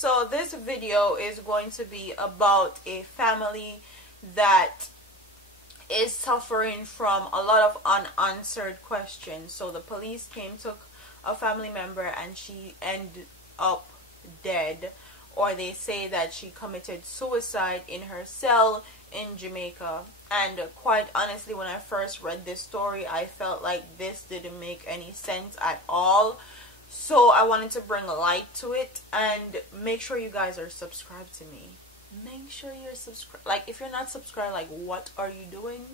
So this video is going to be about a family that is suffering from a lot of unanswered questions. So the police came, took a family member, and she ended up dead, or they say that she committed suicide in her cell in Jamaica. And quite honestly, when I first read this story, I felt like this didn't make any sense at all. So I wanted to bring light to it, and make sure you guys are subscribed to me. Make sure you're subscribed. Like, if you're not subscribed, like, what are you doing?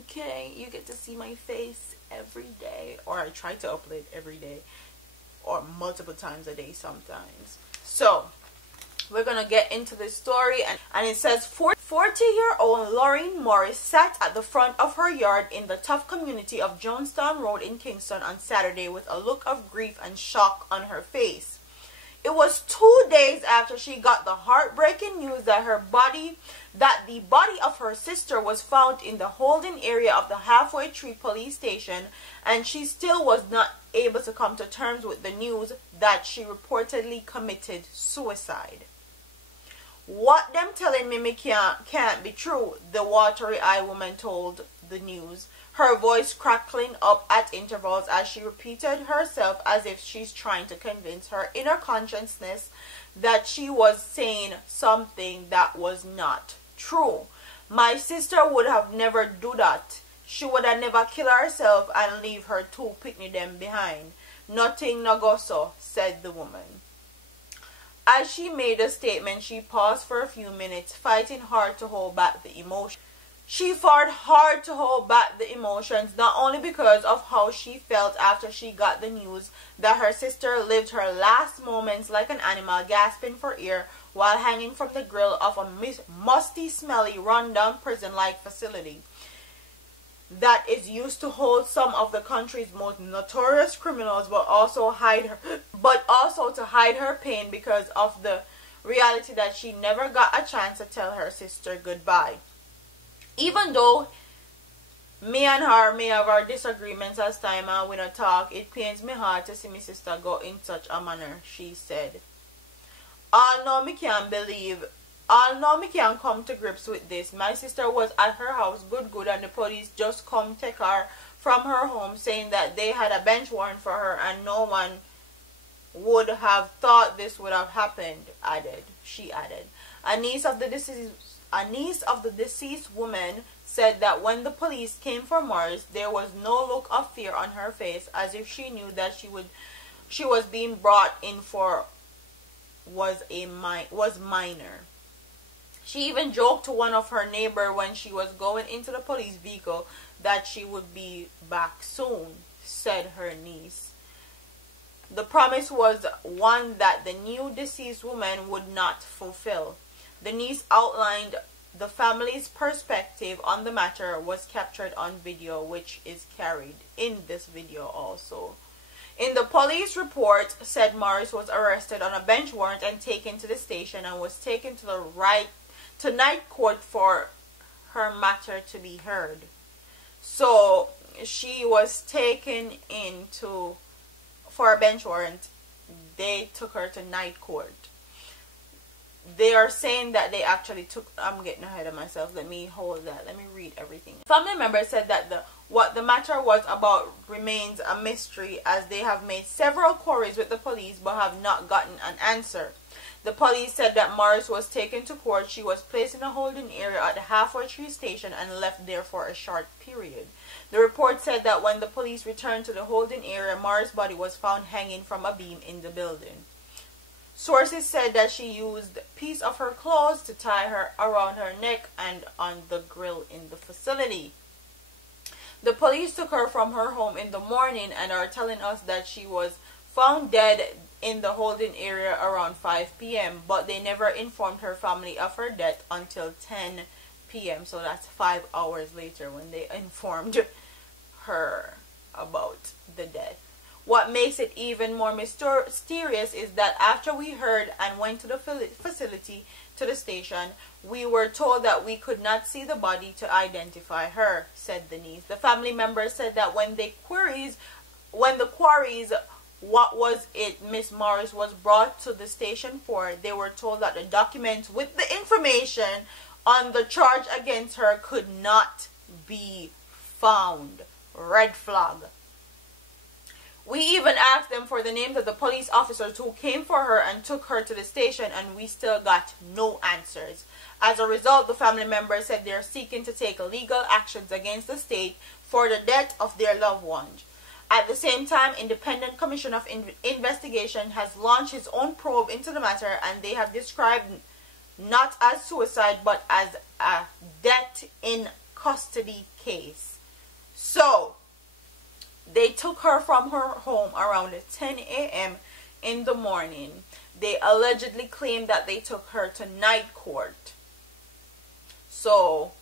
Okay, you get to see my face every day, or I try to upload every day, or multiple times a day sometimes. So we're gonna get into this story, and it says 40-year-old Lorraine Morris sat at the front of her yard in the tough community of Jonestown Road in Kingston on Saturday with a look of grief and shock on her face. It was 2 days after she got the heartbreaking news that the body of her sister was found in the holding area of the Halfway Tree police station, and she still was not able to come to terms with the news that she reportedly committed suicide. "What them telling me can't be true," the watery-eyed woman told the news, her voice crackling up at intervals as she repeated herself as if she's trying to convince her inner consciousness that she was saying something that was not true. "My sister would have never do that. She would have never kill herself and leave her two picnic them behind. Nothing no go so," said the woman. As she made a statement, she paused for a few minutes, fighting hard to hold back the emotion. She fought hard to hold back the emotions, not only because of how she felt after she got the news that her sister lived her last moments like an animal gasping for air while hanging from the grill of a musty, smelly, run-down prison-like facility that is used to hold some of the country's most notorious criminals, but also to hide her pain because of the reality that she never got a chance to tell her sister goodbye. "Even though me and her may have our disagreements as time and we don't talk, it pains me hard to see my sister go in such a manner," she said. All know me can't come to grips with this. My sister was at her house good, and the police just come take her from her home, saying that they had a bench warrant for her, and no one would have thought this would have happened," she added. A niece of the deceased woman said that when the police came for Morris, there was no look of fear on her face, as if she knew that she was being brought in for was minor. She even joked to one of her neighbors when she was going into the police vehicle that she would be back soon, said her niece. The promise was one that the new deceased woman would not fulfill. The niece outlined the family's perspective on the matter was captured on video, which is carried in this video also. In the police report, said Morris was arrested on a bench warrant and taken to the station and was taken to night court for her matter to be heard. So she was taken for a bench warrant. They took her to night court. They are saying that they actually took, I'm getting ahead of myself, let me read everything. Family members said that what the matter was about remains a mystery, as they have made several queries with the police but have not gotten an answer. The police said that Morris was taken to court. She was placed in a holding area at the Halfway Tree station and left there for a short period. The report said that when the police returned to the holding area, Morris' body was found hanging from a beam in the building. Sources said that she used a piece of her clothes to tie her around her neck and on the grill in the facility. The police took her from her home in the morning and are telling us that she was found dead in the holding area around 5 p.m., but they never informed her family of her death until 10 p.m. So that's 5 hours later when they informed her about the death. What makes it even more mysterious is that after we heard and went to the facility, to the station, we were told that we could not see the body to identify her, said the niece. The family members said that when the quarries what was it Miss Morris was brought to the station for? They were told that the documents with the information on the charge against her could not be found. Red flag. We even asked them for the names of the police officers who came for her and took her to the station, and we still got no answers. As a result, the family members said they are seeking to take legal actions against the state for the death of their loved ones. At the same time, Independent Commission of Investigation has launched its own probe into the matter, and they have described not as suicide but as a death in custody case. So, they took her from her home around 10 a.m. in the morning. They allegedly claimed that they took her to night court. So,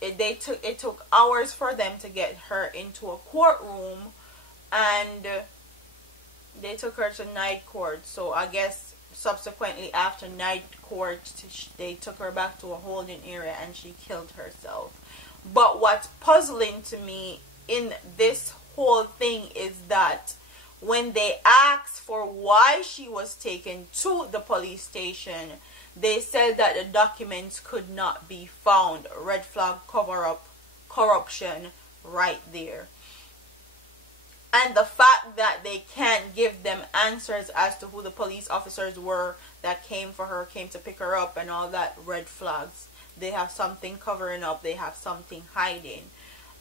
it took hours for them to get her into a courtroom, and they took her to night court. So, I guess subsequently after night court, they took her back to a holding area and she killed herself. But what's puzzling to me in this whole thing is that when they asked for why she was taken to the police station, they said that the documents could not be found. Red flag, cover up, corruption right there. And the fact that they can't give them answers as to who the police officers were that came for her, came to pick her up and all that, red flags. They have something covering up. They have something hiding.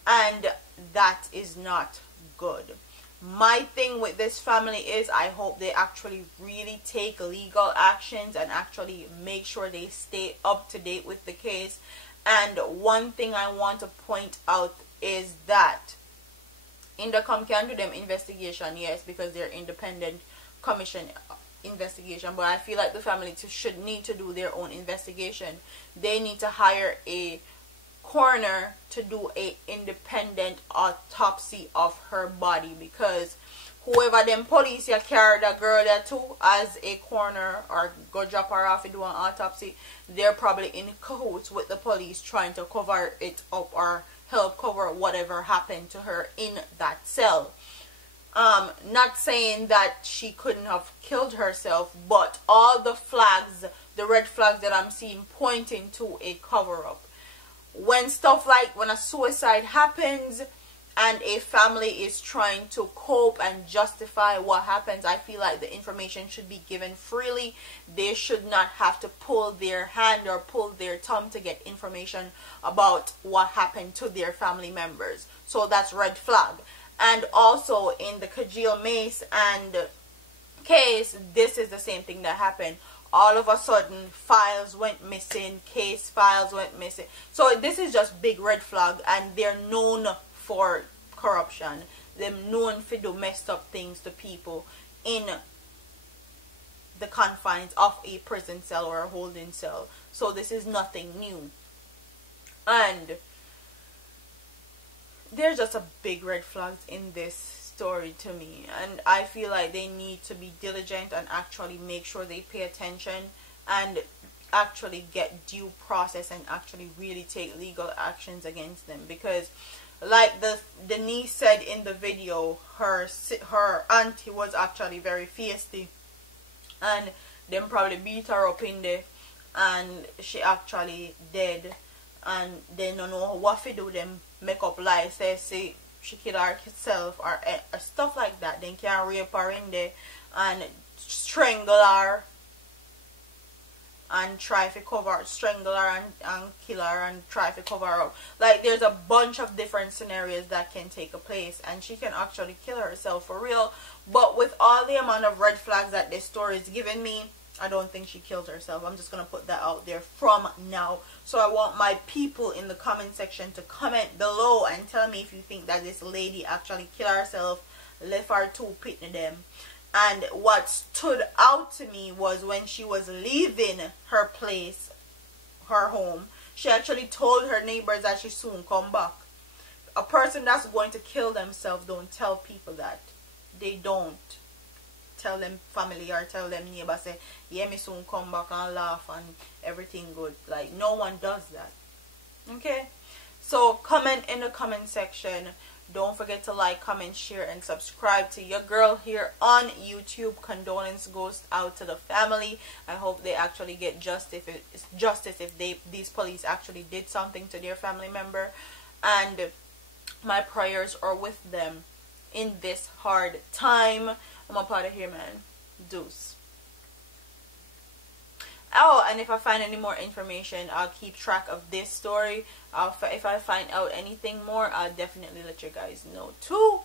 And that is not good. My thing with this family is I hope they actually really take legal actions and actually make sure they stay up to date with the case. And one thing I want to point out is that Indocom can do them investigation, yes, because they're independent commission investigation, but I feel like the family should need to do their own investigation. They need to hire a coroner to do a independent autopsy of her body, because whoever them police ya carry the girl there too as a coroner or go drop her off and do an autopsy, they're probably in cahoots with the police trying to cover it up or help cover whatever happened to her in that cell. Not saying that she couldn't have killed herself, but all the flags, the red flags that I'm seeing pointing to a cover-up. When stuff like when a suicide happens and a family is trying to cope and justify what happens, I feel like the information should be given freely. They should not have to pull their hand or pull their thumb to get information about what happened to their family members. So that's red flag. And also in the Kajil Mace and case, this is the same thing that happened. All of a sudden, files went missing, case files went missing. So this is just big red flag, and they're known for corruption. They're known for do messed up things to people in the confines of a prison cell or a holding cell. So this is nothing new. And there's just a big red flags in this story to me, and I feel like they need to be diligent and actually make sure they pay attention and actually get due process and actually really take legal actions against them, because like the niece said in the video, her auntie was actually very feisty and them probably beat her up in there and she actually dead, and they don't know what to do. Them make up lies, say she killed herself or stuff like that. They can rape her in there and strangle her and try to cover her, strangle her and kill her and try to cover her up. Like there's a bunch of different scenarios that can take place, and she can actually kill herself for real. But with all the amount of red flags that this story is giving me, I don't think she killed herself. I'm just going to put that out there from now. So I want my people in the comment section to comment below and tell me if you think that this lady actually killed herself, left her two pitney them. And what stood out to me was when she was leaving her place, her home, she actually told her neighbors that she soon come back. A person that's going to kill themselves don't tell people that. They don't tell them family or tell them neighbor, say, yeah, me soon come back and laugh and everything good. Like, no one does that. Okay? So comment in the comment section, Don't forget to like, comment, share, and subscribe to your girl here on YouTube. Condolence goes out to the family. I hope they actually get justice if these police actually did something to their family member. And my prayers are with them in this hard time. I'm up out of here, man. Deuce. Oh, and if I find any more information, I'll keep track of this story. If I find out anything more, I'll definitely let you guys know too.